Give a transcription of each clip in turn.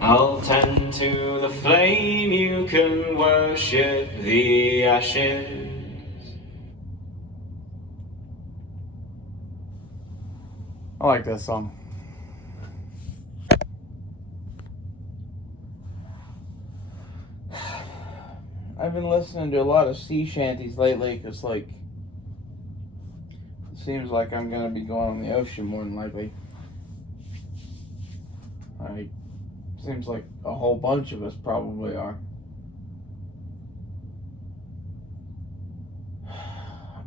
I'll tend to the flame, you can worship the ashes. I like that song. I've been listening to a lot of sea shanties lately because, like, it seems like I'm going to be going on the ocean more than likely. Seems like a whole bunch of us probably are.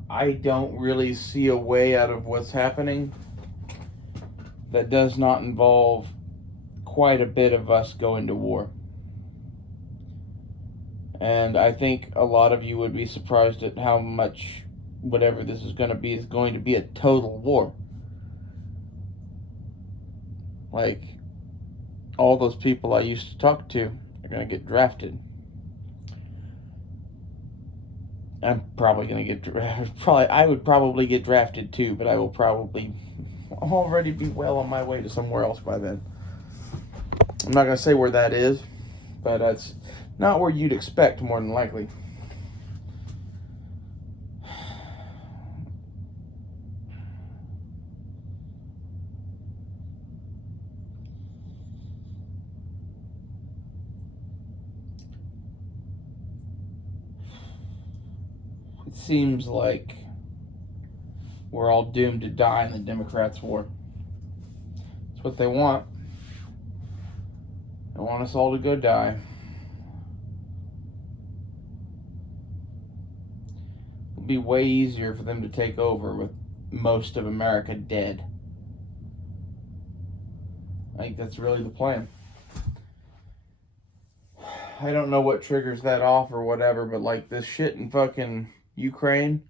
I don't really see a way out of what's happening that does not involve quite a bit of us going to war. And I think a lot of you would be surprised at how much whatever this is going to be a total war. Like, all those people I used to talk to are going to get drafted. I'm probably going to get drafted. I would probably get drafted too, but I will probably already be well on my way to somewhere else by then. I'm not going to say where that is, but it's not where you'd expect, more than likely. It seems like we're all doomed to die in the Democrats' war. That's what they want. They want us all to go die. It'll be way easier for them to take over with most of America dead. I think that's really the plan. I don't know what triggers that off or whatever, but like this shit in fucking Ukraine,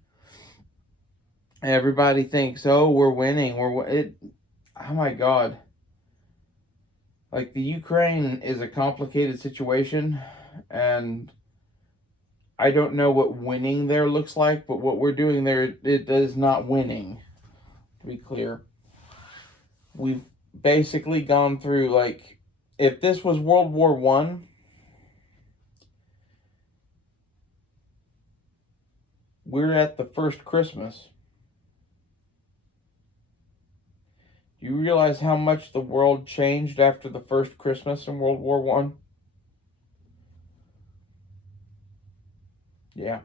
everybody thinks, oh, we're winning. Oh my God. Like, the Ukraine is a complicated situation, and I don't know what winning there looks like, but what we're doing there, it is not winning, to be clear. We've basically gone through, like, if this was World War One, we're at the first Christmas. Do you realize how much the world changed after the first Christmas in World War One? Yeah.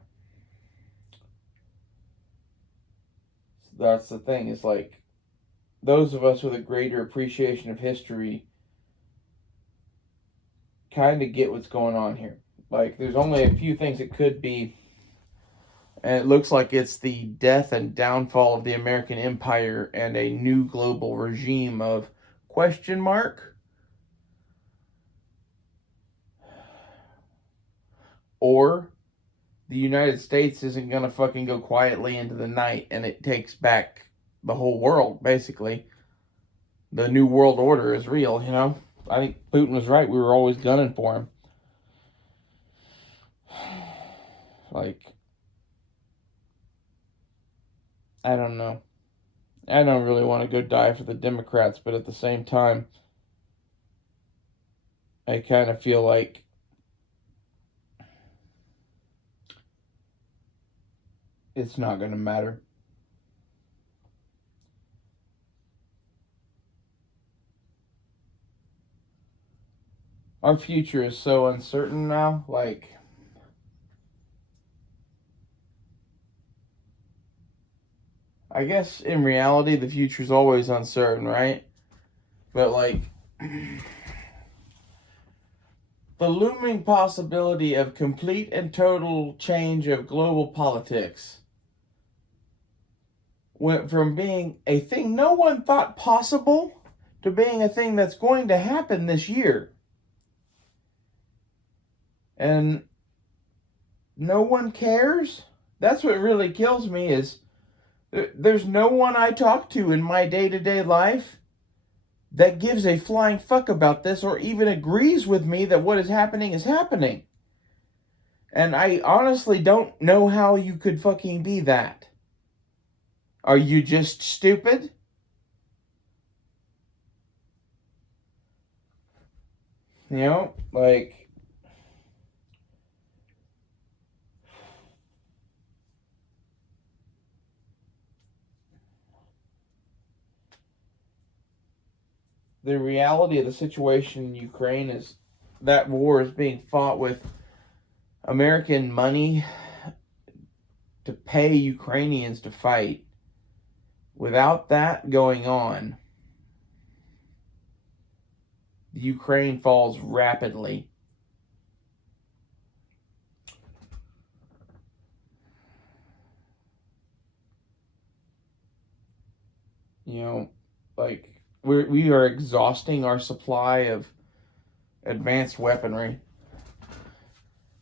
That's the thing. It's like, those of us with a greater appreciation of history kind of get what's going on here. Like, there's only a few things it could be, and it looks like it's the death and downfall of the American empire and a new global regime of question mark, or the United States isn't going to fucking go quietly into the night and it takes back the whole world, basically. The new world order is real, you know? I think Putin was right. We were always gunning for him. Like, I don't know. I don't really want to go die for the Democrats, but at the same time, I kind of feel like it's not going to matter. Our future is so uncertain now. Like, I guess in reality, the future is always uncertain, right? But, like, the looming possibility of complete and total change of global politics went from being a thing no one thought possible to being a thing that's going to happen this year. And no one cares. That's what really kills me, is there's no one I talk to in my day-to-day life that gives a flying fuck about this or even agrees with me that what is happening is happening. And I honestly don't know how you could fucking be that. Are you just stupid? You know, like, the reality of the situation in Ukraine is that war is being fought with American money to pay Ukrainians to fight. Without that going on, Ukraine falls rapidly. You know, like, we are exhausting our supply of advanced weaponry.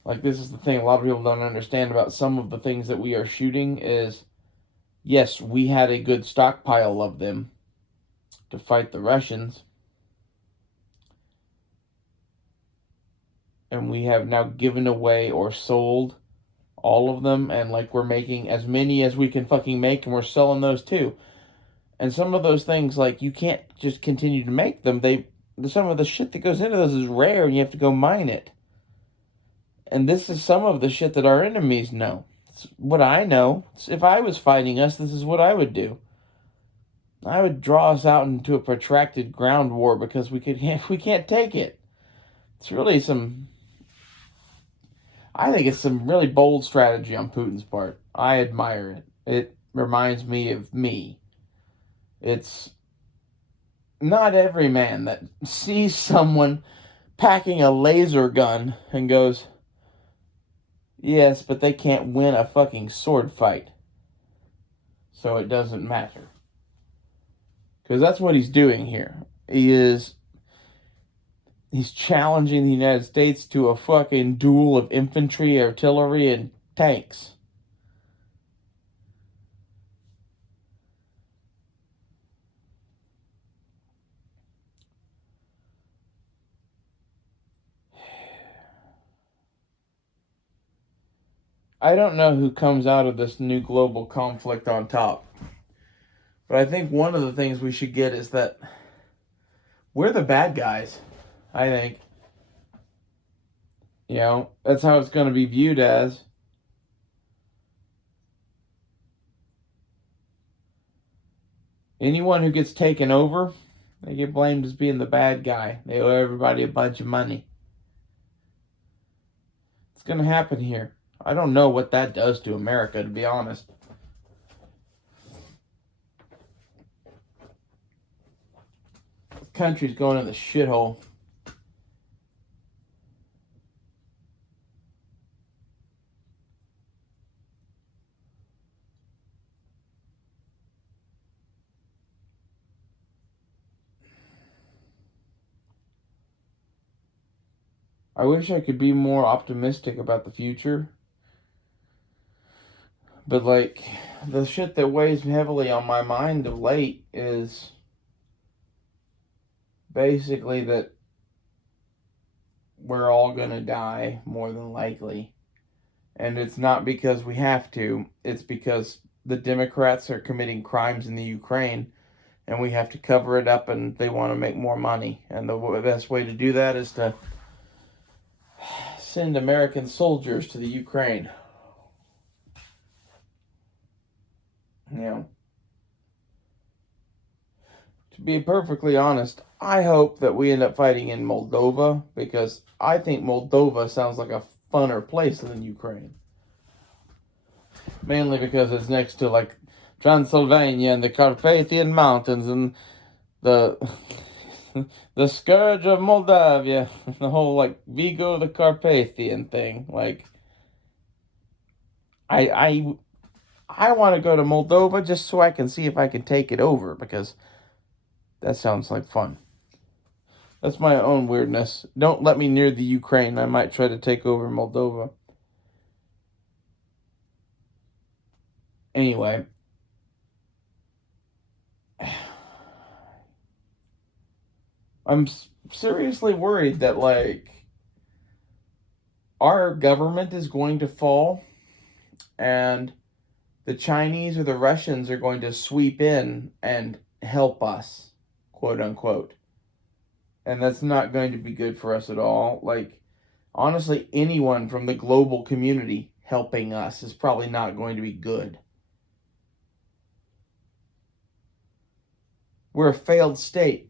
Like, this is the thing a lot of people don't understand about some of the things that we are shooting is, yes, we had a good stockpile of them to fight the Russians. And we have now given away or sold all of them. And, like, we're making as many as we can fucking make, and we're selling those too. And some of those things, like, you can't just continue to make them. Some of the shit that goes into those is rare, and you have to go mine it. And this is some of the shit that our enemies know. It's what I know. If I was fighting us, this is what I would do. I would draw us out into a protracted ground war because we can't take it. It's really I think it's some really bold strategy on Putin's part. I admire it. It reminds me of me. It's not every man that sees someone packing a laser gun and goes, yes, but they can't win a fucking sword fight, so it doesn't matter. Because that's what he's doing here. He's challenging the United States to a fucking duel of infantry, artillery, and tanks. I don't know who comes out of this new global conflict on top. But I think one of the things we should get is that we're the bad guys, I think. You know, that's how it's going to be viewed as. Anyone who gets taken over, they get blamed as being the bad guy. They owe everybody a bunch of money. It's going to happen here. I don't know what that does to America, to be honest. The country's going in the shithole. I wish I could be more optimistic about the future. But, like, the shit that weighs heavily on my mind of late is basically that we're all gonna die, more than likely. And it's not because we have to, it's because the Democrats are committing crimes in the Ukraine, and we have to cover it up, and they want to make more money. And the best way to do that is to send American soldiers to the Ukraine. You know, to be perfectly honest, I hope that we end up fighting in Moldova, because I think Moldova sounds like a funner place than Ukraine. Mainly because it's next to, like, Transylvania and the Carpathian Mountains and the the scourge of Moldavia, the whole, like, Vigo the Carpathian thing. Like, I want to go to Moldova just so I can see if I can take it over, because that sounds like fun. That's my own weirdness. Don't let me near the Ukraine. I might try to take over Moldova. Anyway. I'm seriously worried that, like, our government is going to fall, and the Chinese or the Russians are going to sweep in and help us, quote unquote. And that's not going to be good for us at all. Like, honestly, anyone from the global community helping us is probably not going to be good. We're a failed state.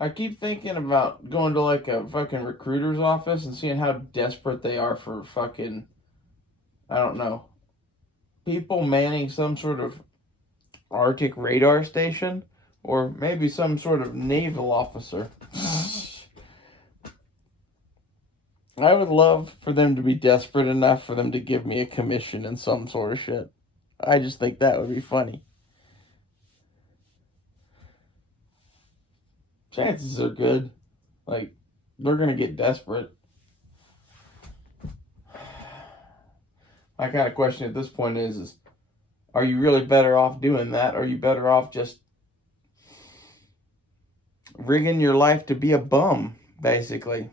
I keep thinking about going to like a fucking recruiter's office and seeing how desperate they are for fucking, I don't know, people manning some sort of Arctic radar station or maybe some sort of naval officer. I would love for them to be desperate enough for them to give me a commission in some sort of shit. I just think that would be funny. Chances are good. Like, they're going to get desperate. My kind of question at this point is are you really better off doing that? Or are you better off just rigging your life to be a bum, basically?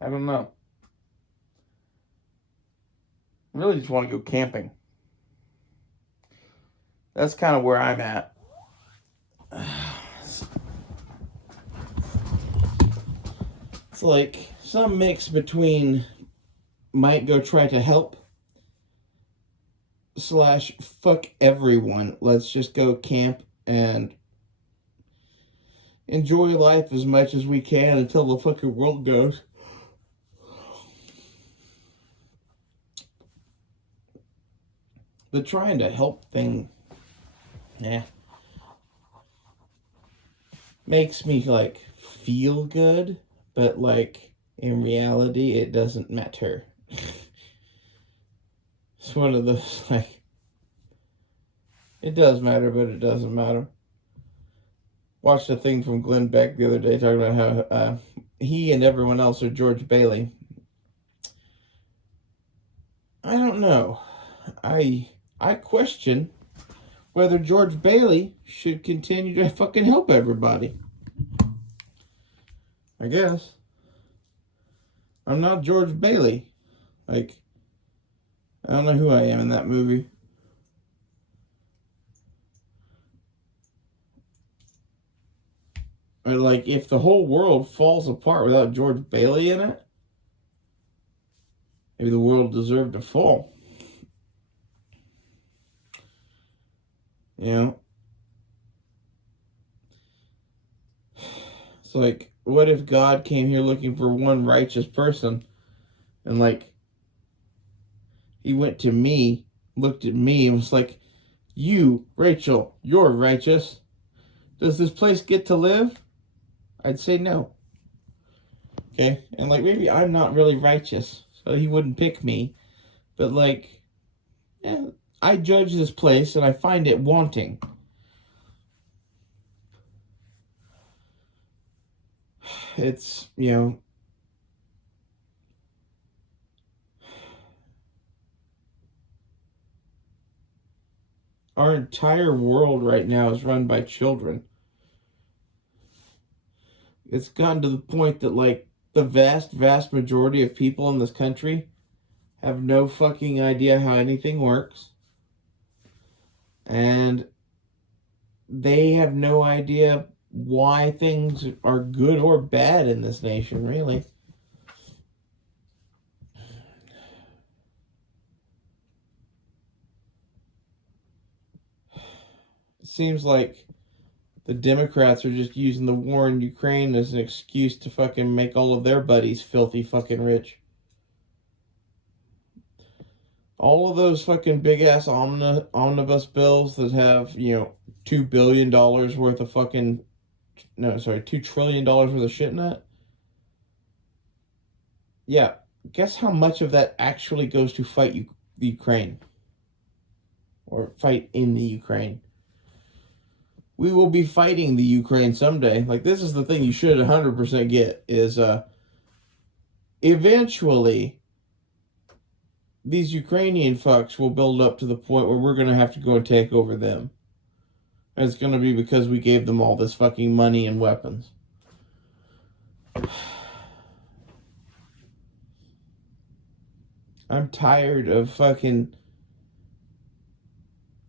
I don't know. I really just want to go camping. That's kind of where I'm at. It's like some mix between might go try to help / fuck everyone. Let's just go camp and enjoy life as much as we can until the fucking world goes. The trying to help thing, makes me like feel good, but like in reality it doesn't matter. It's one of those like, it does matter but it doesn't matter. Watched a thing from Glenn Beck the other day talking about how he and everyone else are George Bailey. I don't know. I question whether George Bailey should continue to fucking help everybody. I guess. I'm not George Bailey. Like, I don't know who I am in that movie. Or like, if the whole world falls apart without George Bailey in it, maybe the world deserved to fall. You know? It's like, what if God came here looking for one righteous person and like, he went to me, looked at me, and was like, you, Rachel, you're righteous. Does this place get to live? I'd say no. Okay? And like, maybe I'm not really righteous, so he wouldn't pick me. But like, yeah, I judge this place and I find it wanting. It's, you know, our entire world right now is run by children. It's gotten to the point that, like, the vast majority of people in this country have no fucking idea how anything works. And they have no idea why things are good or bad in this nation, really. It seems like the Democrats are just using the war in Ukraine as an excuse to fucking make all of their buddies filthy fucking rich. All of those fucking big ass omnibus bills that have, you know, $2 billion worth of fucking, no, sorry, $2 trillion worth of shit in it. Yeah, guess how much of that actually goes to fight Ukraine? Or fight in the Ukraine? We will be fighting the Ukraine someday. Like, this is the thing you should 100% get, is eventually these Ukrainian fucks will build up to the point where we're going to have to go and take over them. And it's going to be because we gave them all this fucking money and weapons. I'm tired of fucking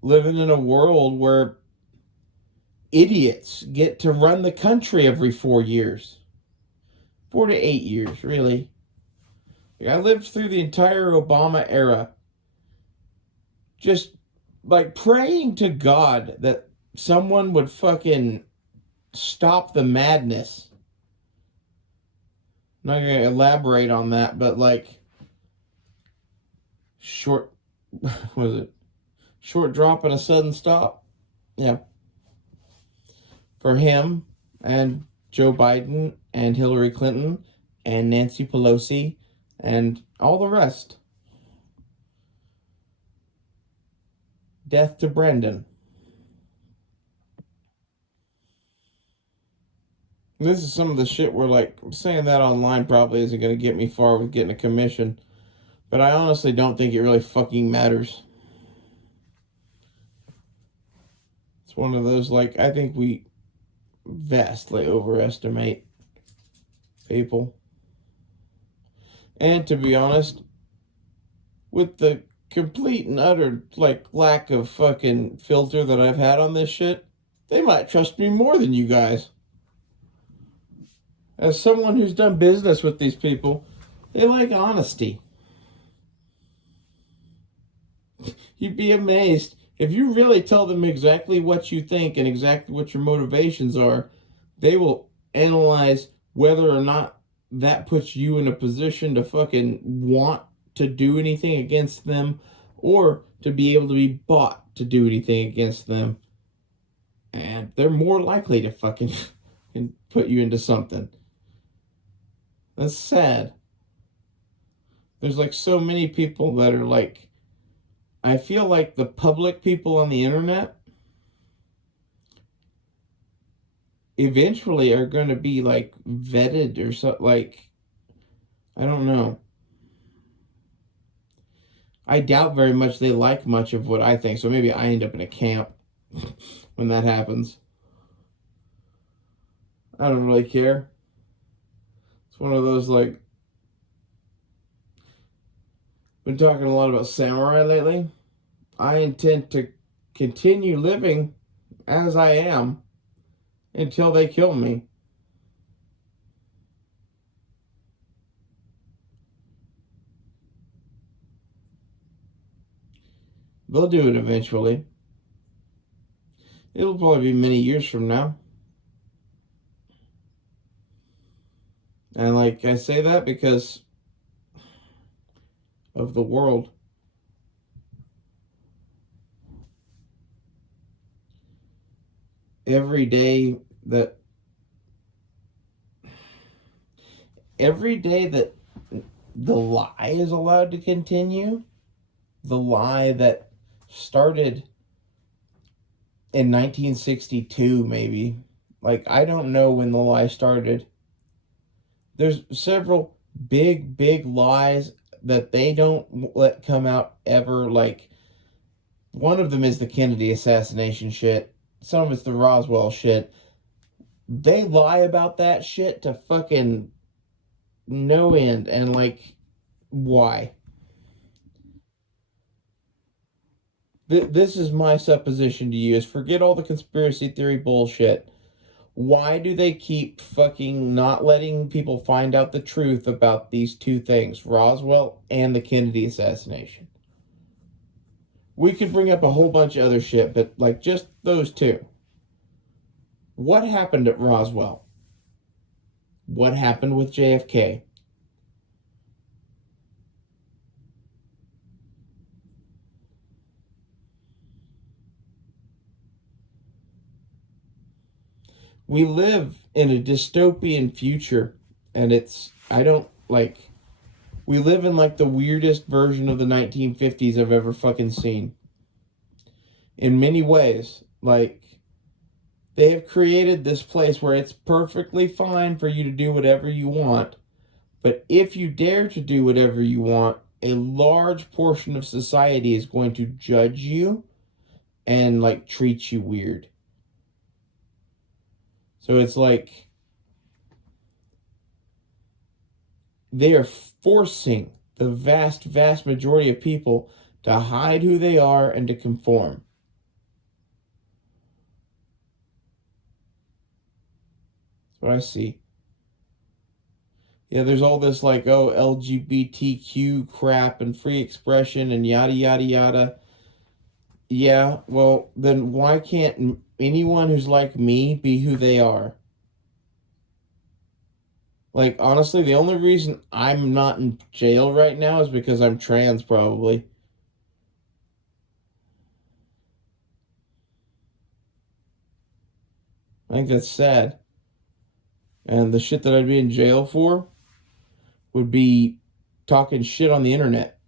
living in a world where idiots get to run the country every 4 years. 4 to 8 years, really. I lived through the entire Obama era just like praying to God that someone would fucking stop the madness. I'm not going to elaborate on that, but like short, was it? Short drop and a sudden stop? Yeah. For him and Joe Biden and Hillary Clinton and Nancy Pelosi and all the rest. Death to Brendan. This is some of the shit where, like, saying that online probably isn't going to get me far with getting a commission. But I honestly don't think it really fucking matters. It's one of those, like, I think we vastly overestimate people. And to be honest, with the complete and utter, like, lack of fucking filter that I've had on this shit, they might trust me more than you guys. As someone who's done business with these people, they like honesty. You'd be amazed. If you really tell them exactly what you think and exactly what your motivations are, they will analyze whether or not that puts you in a position to fucking want to do anything against them or to be able to be bought to do anything against them. And they're more likely to fucking put you into something. That's sad. There's like so many people that are like, I feel like the public people on the internet eventually are going to be like vetted or so, like, I don't know. I doubt very much they like much of what I think, so maybe I end up in a camp when that happens. I don't really care. It's one of those, like, been talking a lot about samurai lately. I intend to continue living as I am until they kill me. They'll do it eventually. It'll probably be many years from now. And like I say that because of the world. Every day that the lie is allowed to continue, the lie that started in 1962 maybe, like I don't know when the lie started. There's several big lies that they don't let come out ever. Like one of them is the Kennedy assassination shit. Some of it's the Roswell shit. They lie about that shit to fucking no end. And like, why? This is my supposition to you is forget all the conspiracy theory bullshit. Why do they keep fucking not letting people find out the truth about these two things, Roswell and the Kennedy assassination? We could bring up a whole bunch of other shit, but like just those two. What happened at Roswell? What happened with JFK? We live in a dystopian future, and I don't like, we live in like the weirdest version of the 1950s I've ever fucking seen. In many ways, like, they have created this place where it's perfectly fine for you to do whatever you want. But if you dare to do whatever you want, a large portion of society is going to judge you and like treat you weird. So it's like they are forcing the vast, vast majority of people to hide who they are and to conform. That's what I see. Yeah, there's all this like, oh, LGBTQ crap and free expression and yada, yada, yada. Yeah, well, then why can't anyone who's like me be who they are? Like, honestly, the only reason I'm not in jail right now is because I'm trans, probably. I think that's sad. And the shit that I'd be in jail for would be talking shit on the internet.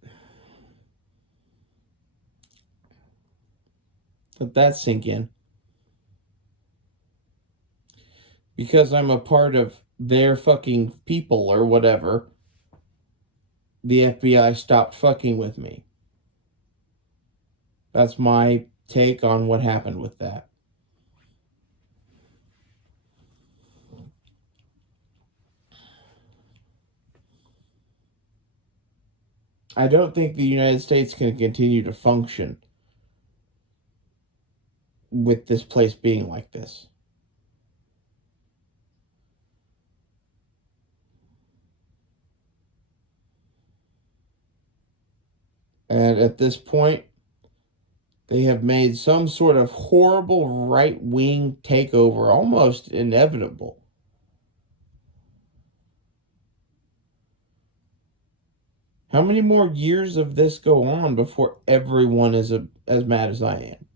Let that sink in. Because I'm a part of their fucking people or whatever, the FBI stopped fucking with me. That's my take on what happened with that. I don't think the United States can continue to function with this place being like this. And at this point, they have made some sort of horrible right-wing takeover almost inevitable. How many more years of this go on before everyone is as mad as I am?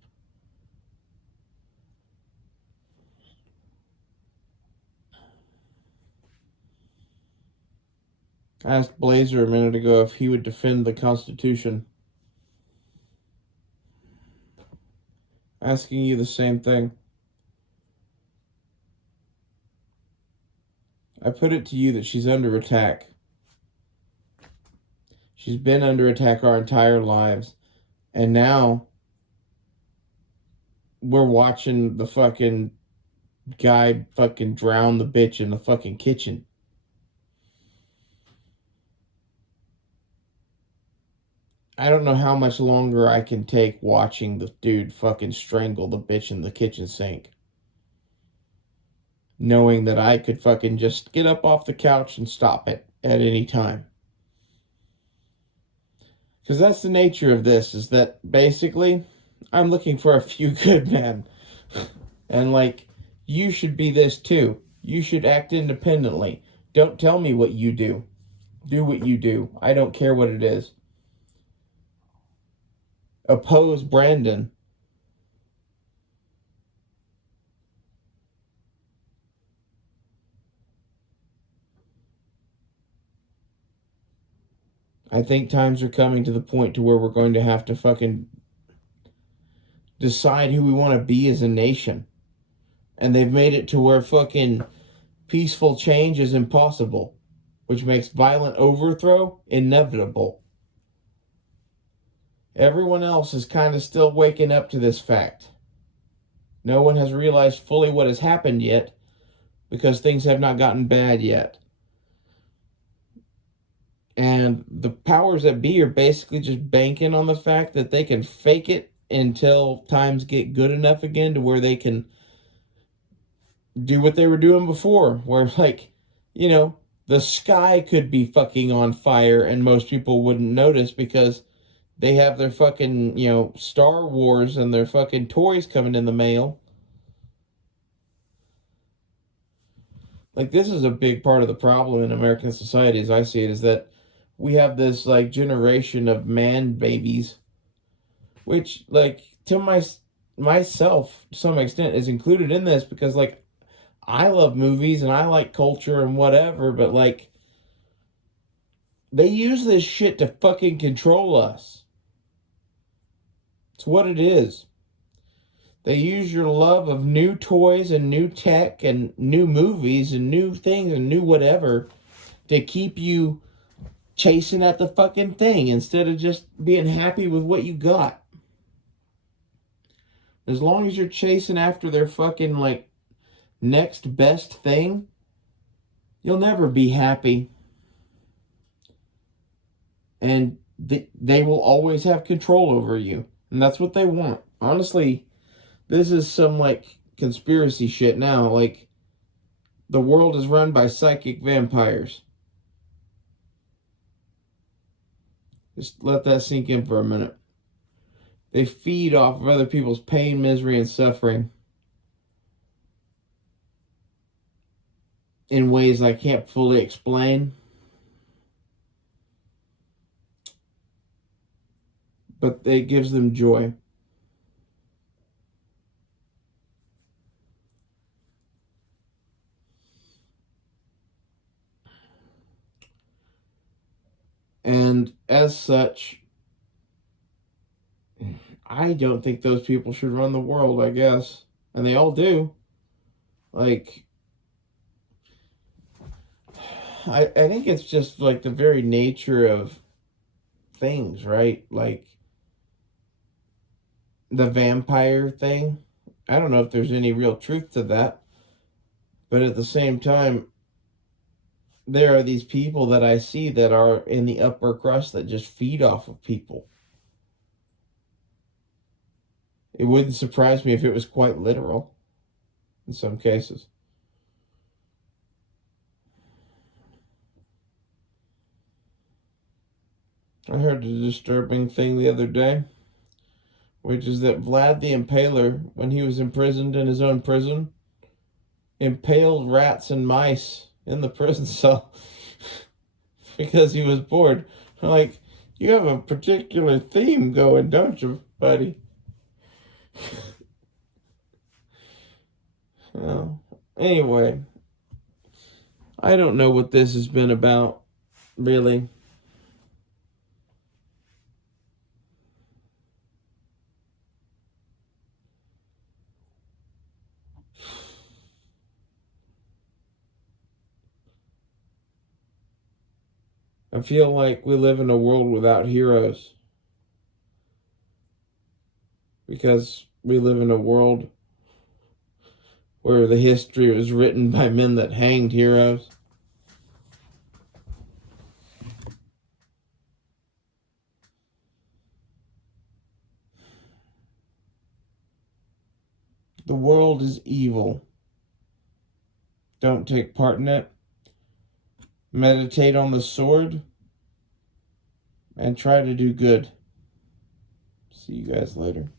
I asked Blazer a minute ago if he would defend the Constitution. Asking you the same thing. I put it to you that she's under attack. She's been under attack our entire lives. And now we're watching the fucking guy fucking drown the bitch in the fucking kitchen. I don't know how much longer I can take watching the dude fucking strangle the bitch in the kitchen sink. Knowing that I could fucking just get up off the couch and stop it at any time. Because that's the nature of this, is that basically I'm looking for a few good men. And like, you should be this too. You should act independently. Don't tell me what you do. Do what you do. I don't care what it is. Oppose Brandon. I think times are coming to the point to where we're going to have to fucking decide who we want to be as a nation. And they've made it to where fucking peaceful change is impossible, which makes violent overthrow inevitable. Everyone else is kind of still waking up to this fact. No one has realized fully what has happened yet because things have not gotten bad yet. And the powers that be are basically just banking on the fact that they can fake it until times get good enough again to where they can do what they were doing before. Where, like, you know, the sky could be fucking on fire and most people wouldn't notice because they have their fucking, you know, Star Wars and their fucking toys coming in the mail. Like, this is a big part of the problem in American society, as I see it, is that we have this like generation of man babies, which like to myself to some extent is included in this because like I love movies and I like culture and whatever, but like they use this shit to fucking control us. It's what it is. They use your love of new toys and new tech and new movies and new things and new whatever to keep you chasing at the fucking thing instead of just being happy with what you got. As long as you're chasing after their fucking like next best thing, you'll never be happy. And they will always have control over you. And that's what they want. Honestly, this is some like conspiracy shit now. Like, the world is run by psychic vampires. Just let that sink in for a minute. They feed off of other people's pain, misery, and suffering in ways I can't fully explain. But it gives them joy. And as such, I don't think those people should run the world, I guess. And they all do. Like, I think it's just like the very nature of things, right? Like the vampire thing. I don't know if there's any real truth to that. But at the same time, there are these people that I see that are in the upper crust that just feed off of people. It wouldn't surprise me if it was quite literal in some cases. I heard a disturbing thing the other day, which is that Vlad the Impaler, when he was imprisoned in his own prison, impaled rats and mice in the prison cell because he was bored. Like, you have a particular theme going, don't you, buddy? Well, anyway, I don't know what this has been about, really. I feel like we live in a world without heroes. Because we live in a world where the history was written by men that hanged heroes. The world is evil. Don't take part in it. Meditate on the sword. And try to do good. See you guys later.